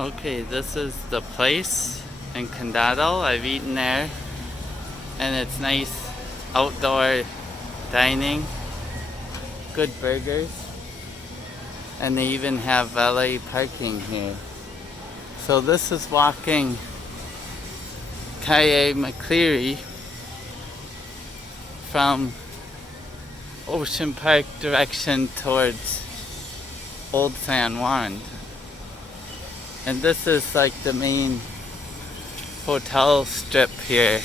Okay, this is the place in Condado. I've eaten there, and it's nice outdoor dining, good burgers, and they even have valet parking here. So this is walking Calle McCleary from Ocean Park direction towards Old San Juan. And this is like the main hotel strip here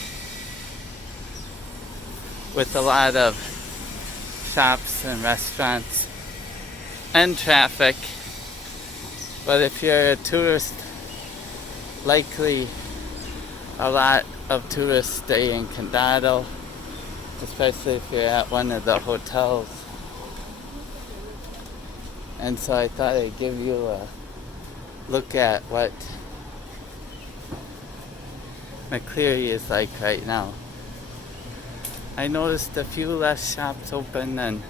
with a lot of shops and restaurants and traffic. But if you're a tourist, likely a lot of tourists stay in Condado, especially if you're at one of the hotels. And so I thought I'd give you a look at what McCleary is like right now. I noticed a few less shops open than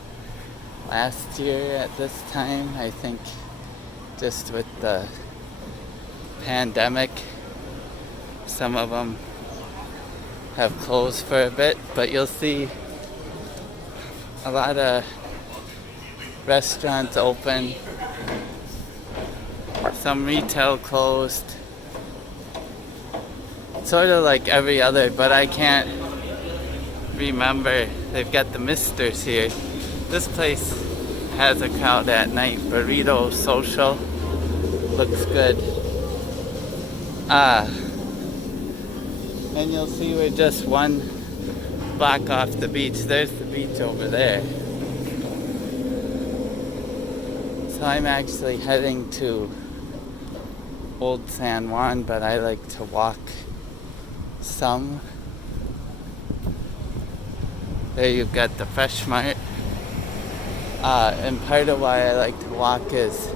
last year at this time. I think just with the pandemic, some of them have closed for a bit, but you'll see a lot of restaurants open, some retail closed, sort of like every other, but I can't remember. They've got the Misters here. This place has a crowd at night. Burrito Social looks good. And you'll see we're just one block off the beach. There's the beach over there. So I'm actually heading to Old San Juan, but I like to walk some. There you've got the Fresh Mart. And part of why I like to walk is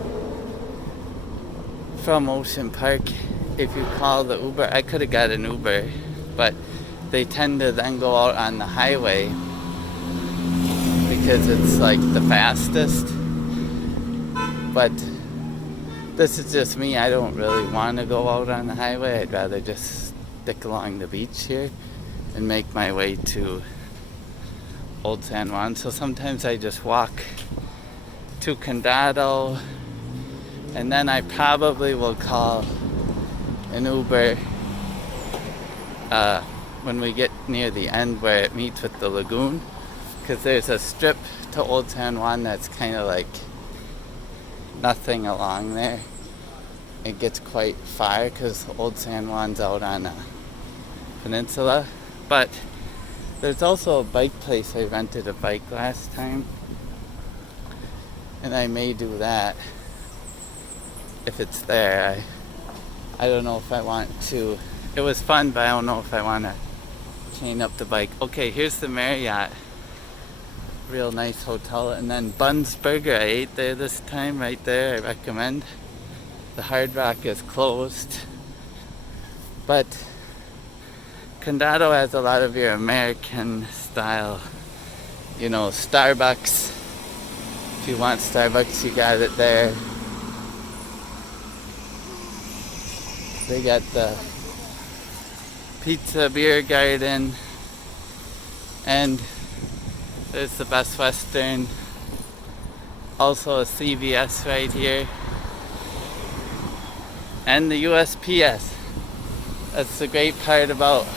from Ocean Park. If you call the Uber, I could have got an Uber, but they tend to then go out on the highway because it's like the fastest. But this is just me. I don't really want to go out on the highway. I'd rather just stick along the beach here and make my way to Old San Juan. So sometimes I just walk to Condado, and then I probably will call an Uber when we get near the end where it meets with the lagoon, because there's a strip to Old San Juan that's kind of like nothing along there. It gets quite far because Old San Juan's out on a peninsula. But there's also a bike place. I rented a bike last time, and I may do that if it's there. I don't know if I want to. It was fun, but I don't know if I want to chain up the bike. Okay, here's the Marriott. Real nice hotel. And then Bun's Burger, I ate there this time, right there. I recommend. The Hard Rock is closed, but Condado has a lot of your American style, Starbucks. If you want Starbucks, you got it there. They got the Pizza Beer Garden, and there's the Best Western. Also a CVS right here. And the USPS. That's the great part about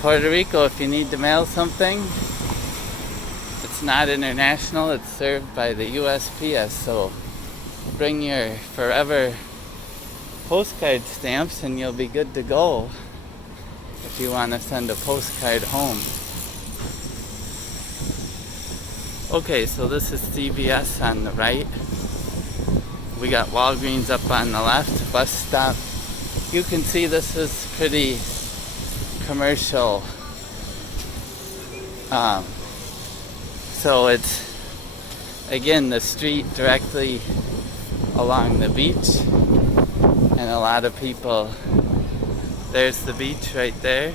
Puerto Rico. If you need to mail something, it's not international, it's served by the USPS. So bring your forever postcard stamps and you'll be good to go if you want to send a postcard home. Okay, so this is CVS on the right. We got Walgreens up on the left, bus stop. You can see this is pretty commercial. So it's, again, the street directly along the beach. And a lot of people, there's the beach right there.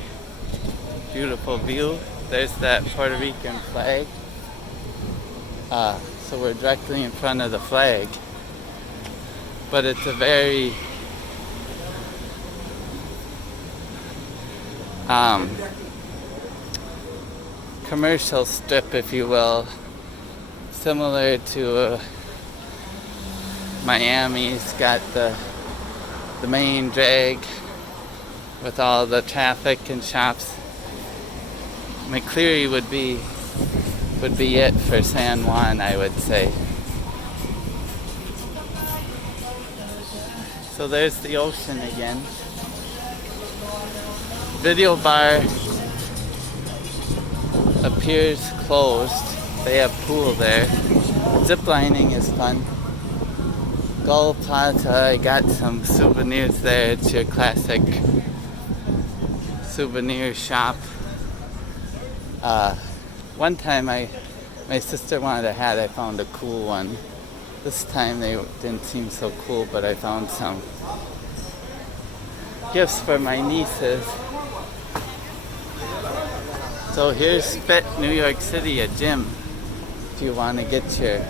Beautiful view. There's that Puerto Rican flag. So we're directly in front of the flag. but it's a very commercial strip, if you will, similar to Miami's got the main drag with all the traffic and shops. McCleary would be it for San Juan, I would say. So there's the ocean again. Video bar appears closed. They have pool there. Zip lining is fun. Gull Plaza, I got some souvenirs there. It's your classic souvenir shop. One time my sister wanted a hat. I found a cool one. This time they didn't seem so cool, but I found some gifts for my nieces. So here's Fit New York City, a gym, if you want to get your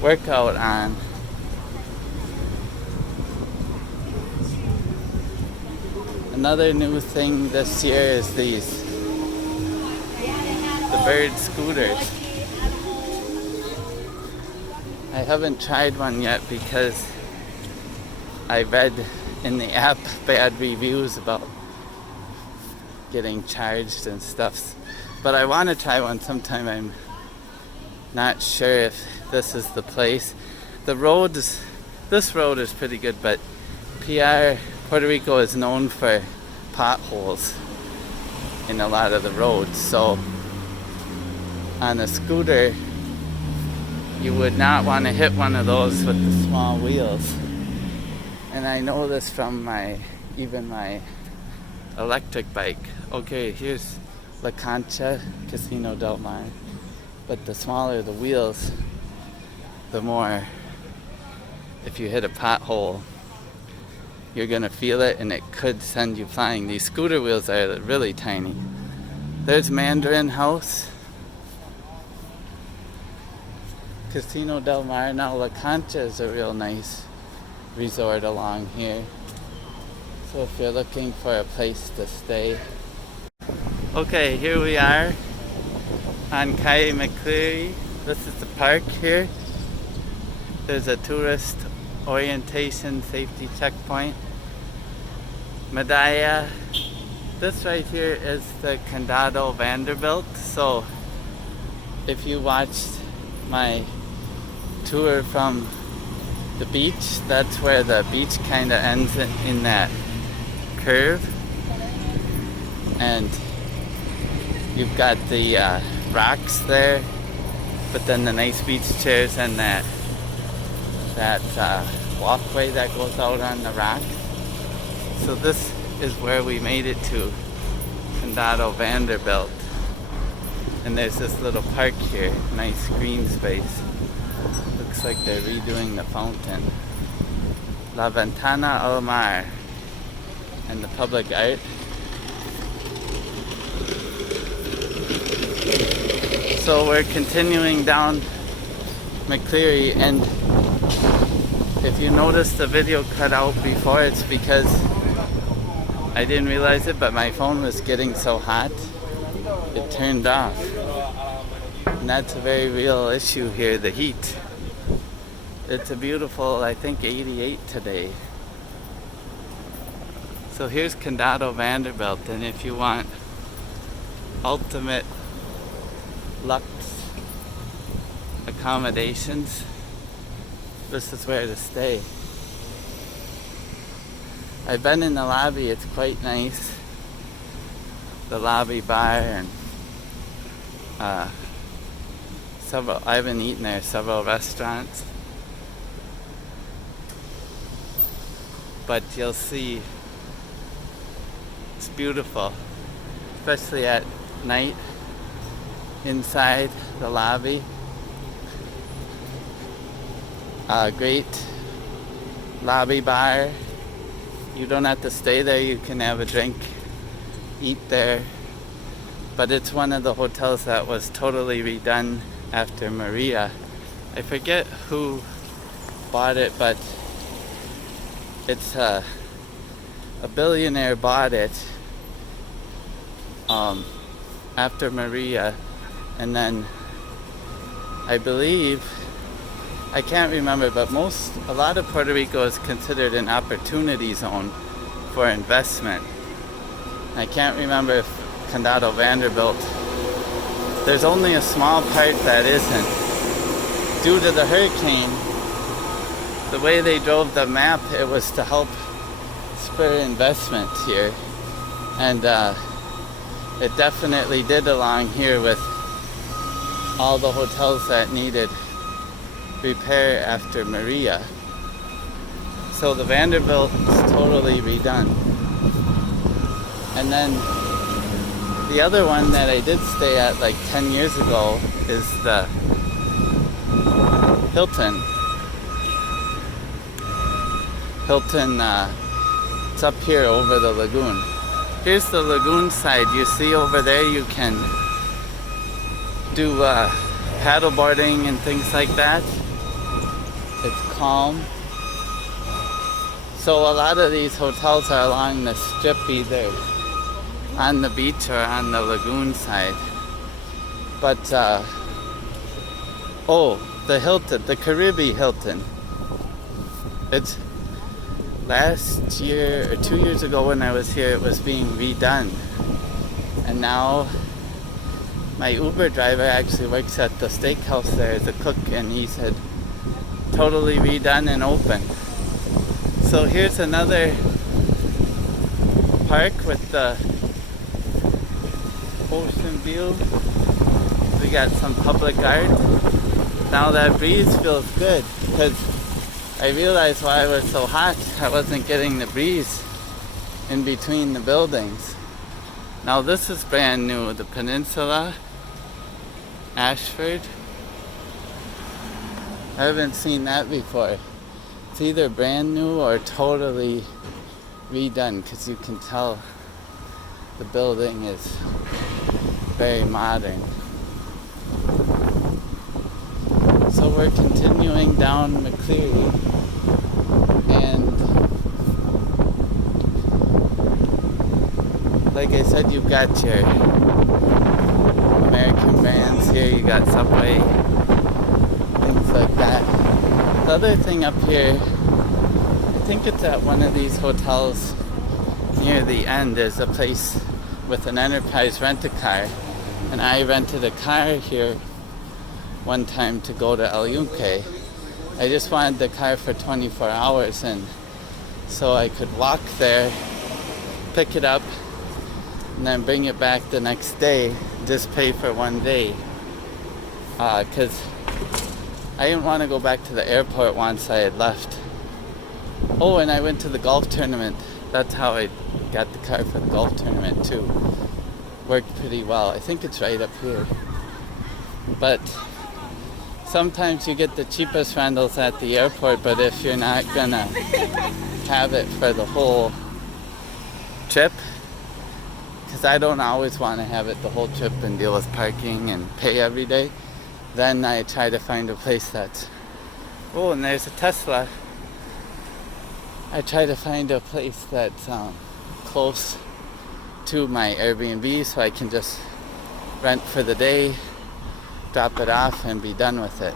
workout on. Another new thing this year is the bird scooters. I haven't tried one yet because I read in the app bad reviews about getting charged and stuff. But I want to try one sometime. I'm not sure if this is the place. This road is pretty good, but Puerto Rico is known for potholes in a lot of the roads. So on a scooter, you would not want to hit one of those with the small wheels. And I know this from my electric bike. Okay, here's La Concha, Casino Del Mar. But the smaller the wheels, the more, if you hit a pothole, you're gonna feel it and it could send you flying. These scooter wheels are really tiny. There's Mandarin House, Casino Del Mar. Now La Concha is a real nice resort along here. So if you're looking for a place to stay. Okay, here we are on Calle McCleary. This is the park here. There's a tourist orientation safety checkpoint. Medalla. This right here is the Condado Vanderbilt. So if you watched my tour from the beach, that's where the beach kind of ends in that curve. And you've got the rocks there, but then the nice beach chairs and that walkway that goes out on the rock. So this is where we made it to, Condado Vanderbilt. And there's this little park here, nice green space. Looks like they're redoing the fountain. La Ventana al Mar and the public art. So we're continuing down McCleary, and if you notice the video cut out before, it's because I didn't realize it, but my phone was getting so hot it turned off. And that's a very real issue here, the heat. It's a beautiful, I think, 88 today. So here's Condado Vanderbilt, and if you want ultimate luxe accommodations, this is where to stay. I've been in the lobby, it's quite nice. The lobby bar and I haven't eaten there, several restaurants. But you'll see it's beautiful, especially at night inside the lobby. Great lobby bar. You don't have to stay there, you can have a drink, eat there. But it's one of the hotels that was totally redone after Maria. I forget who bought it, but it's a billionaire bought it after Maria, and then I believe, I can't remember, but a lot of Puerto Rico is considered an opportunity zone for investment. I can't remember if Condado Vanderbilt, there's only a small part that isn't. Due to the hurricane, the way they drove the map, it was to help spur investment here. And it definitely did along here with all the hotels that needed repair after Maria. So the Vanderbilt's totally redone. And then the other one that I did stay at like 10 years ago is the Hilton. It's up here over the lagoon. Here's the lagoon side. You see over there you can do paddleboarding and things like that. It's calm. So a lot of these hotels are along the strip, either on the beach or on the lagoon side. But the Hilton, the Caribbean Hilton. It's last year or 2 years ago when I was here, it was being redone. And now my Uber driver actually works at the steakhouse there as a cook, and he said totally redone and open. So here's another park with the ocean view. We got some public art. Now that breeze feels good, because I realized why it was so hot. I wasn't getting the breeze in between the buildings. Now this is brand new, the Peninsula, Ashford. I haven't seen that before. It's either brand new or totally redone, because you can tell the building is very modern. So we're continuing down McCleary, and like I said, you've got your American brands here, you got Subway, things like that. The other thing up here, I think it's at one of these hotels near the end, is a place with an Enterprise rent-a-car, and I rented a car here one time to go to El Yunque. I just wanted the car for 24 hours, and so I could walk there, pick it up, and then bring it back the next day, just pay for one day. Because I didn't want to go back to the airport once I had left. Oh, and I went to the golf tournament. That's how I got the car for the golf tournament too. Worked pretty well. I think it's right up here. But sometimes you get the cheapest rentals at the airport, but if you're not gonna have it for the whole trip, because I don't always want to have it the whole trip and deal with parking and pay every day, then I try to find a place that's, oh, and there's a Tesla. I try to find a place that's close to my Airbnb so I can just rent for the day, drop it off, and be done with it.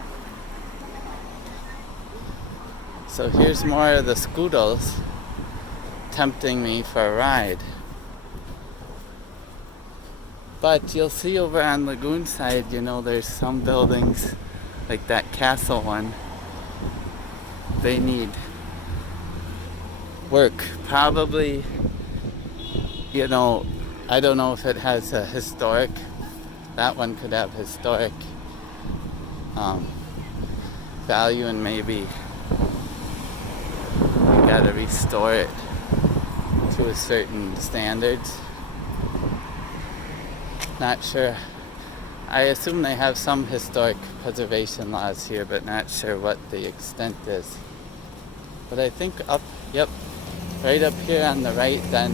So here's more of the scooters tempting me for a ride. But you'll see over on Lagoon side, there's some buildings, like that castle one, they need work. Probably, I don't know if it has a historic, that one could have historic value, and maybe you gotta restore it to a certain standards. Not sure. I assume they have some historic preservation laws here, but not sure what the extent is. But I think right up here on the right, then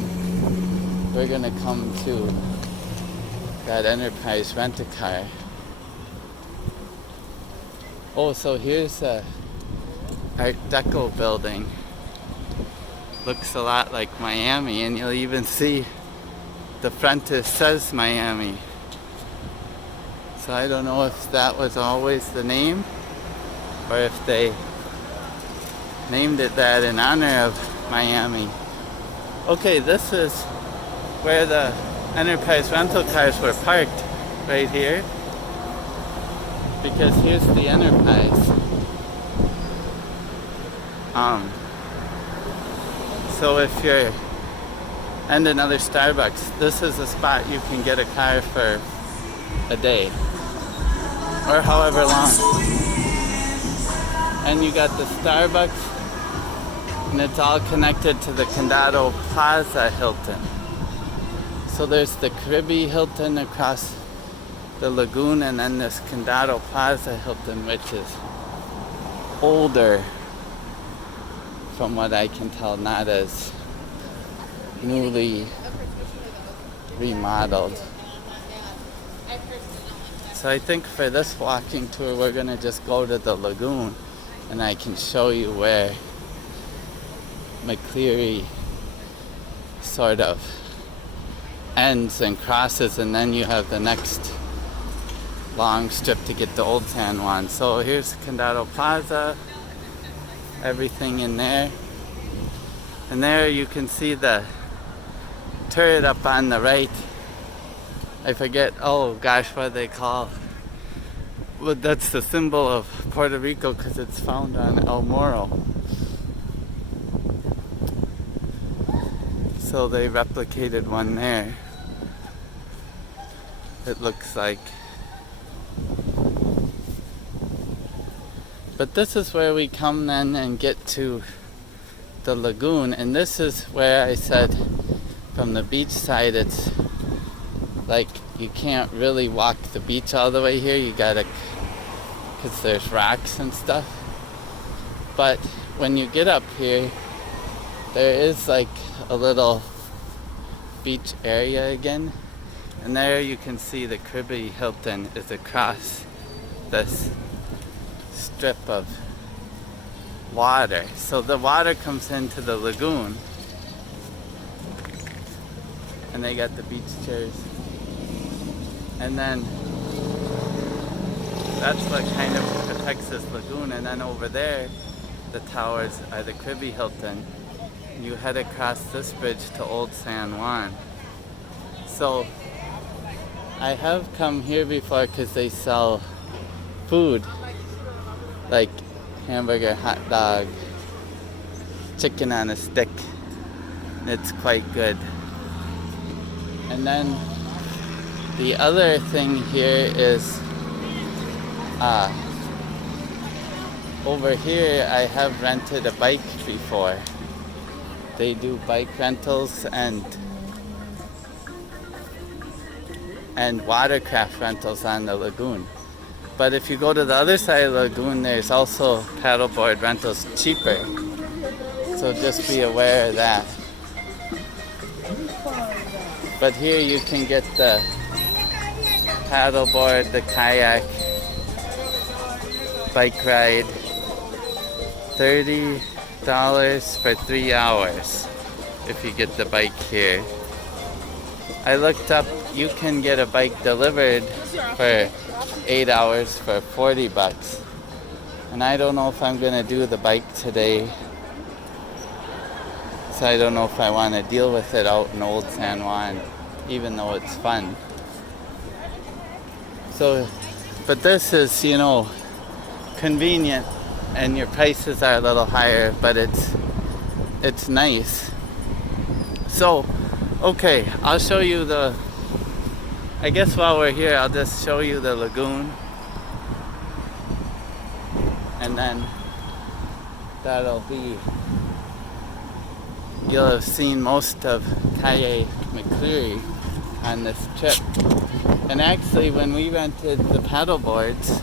we're gonna come to that Enterprise rent-a-car. Oh, so here's Art Deco Building. Looks a lot like Miami, and you'll even see the front says Miami. So I don't know if that was always the name or if they named it that in honor of Miami. Okay, this is where the Enterprise rental cars were parked, right here. Because here's the Enterprise. So if you're, and another Starbucks, this is a spot you can get a car for a day or however long. And you got the Starbucks, and it's all connected to the Condado Plaza Hilton. So there's the Caribbean Hilton across the lagoon, and then this Condado Plaza Hilton, which is older, from what I can tell, not as newly remodeled. So I think for this walking tour, we're gonna just go to the lagoon, and I can show you where McCleary sort of ends and crosses, and then you have the next long strip to get to Old San Juan. So here's Condado Plaza, everything in there. And there you can see the turret up on the right. I forget, oh gosh, what they call. Well, that's the symbol of Puerto Rico because it's found on El Morro. So they replicated one there. It looks like. But this is where we come then and get to the lagoon, and this is where I said from the beach side it's like you can't really walk the beach all the way here. You gotta, because there's rocks and stuff. But when you get up here, there is like a little beach area again, and there you can see the Caribbean Hilton is across this strip of water. So the water comes into the lagoon, and they got the beach chairs, and then that's what kind of protects this lagoon. And then over there the towers are the Caribbean Hilton. You head across this bridge to Old San Juan. So I have come here before because they sell food like hamburger, hot dog, chicken on a stick. It's quite good. And then the other thing here is over here I have rented a bike before. They do bike rentals and watercraft rentals on the lagoon. But if you go to the other side of the lagoon, there's also paddleboard rentals cheaper. So just be aware of that. But here you can get the paddleboard, the kayak, bike ride, $30 for 3 hours if you get the bike here. I looked up, you can get a bike delivered for 8 hours for $40. And I don't know if I'm gonna do the bike today. So I don't know if I want to deal with it out in Old San Juan, even though it's fun. So, but this is, you know, convenient, and your prices are a little higher, but it's nice. So, okay, I'll show you I guess while we're here, I'll just show you the lagoon, and then that'll be, you'll have seen most of Calle McCleary on this trip. And actually, when we rented the paddle boards,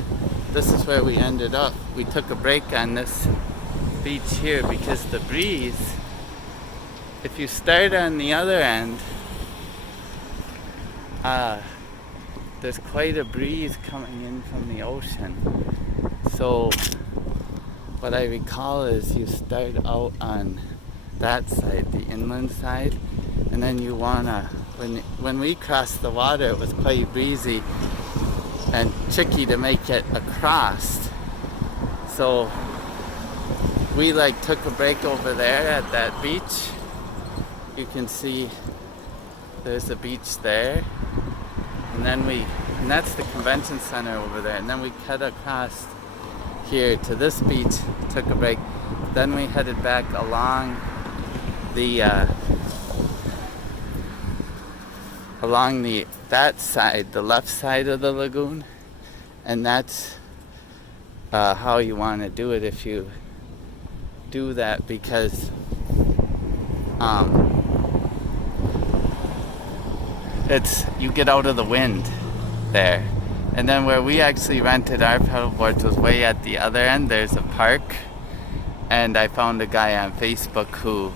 this is where we ended up. We took a break on this beach here because the breeze, if you start on the other end, there's quite a breeze coming in from the ocean. So what I recall is you start out on that side, the inland side, and then you wanna, when we crossed the water, it was quite breezy and tricky to make it across. So we like took a break over there at that beach. You can see there's a beach there, and then and that's the convention center over there, and then we cut across here to this beach, took a break, then we headed back along that side, the left side of the lagoon, and that's how you want to do it if you do that, because you get out of the wind there. And then where we actually rented our paddleboards was way at the other end. There's a park, and I found a guy on Facebook who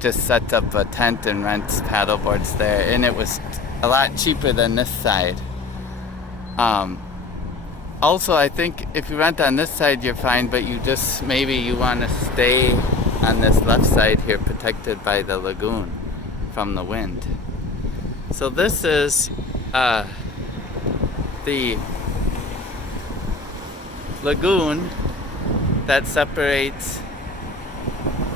just sets up a tent and rents paddleboards there, and it was a lot cheaper than this side. Also, I think if you rent on this side you're fine, but maybe you want to stay on this left side here, protected by the lagoon from the wind. So this is the lagoon that separates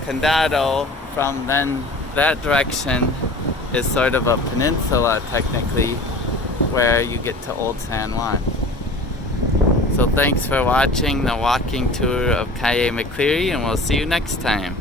Condado from, then that direction is sort of a peninsula technically, where you get to Old San Juan. So thanks for watching the walking tour of Calle McCleary, and we'll see you next time.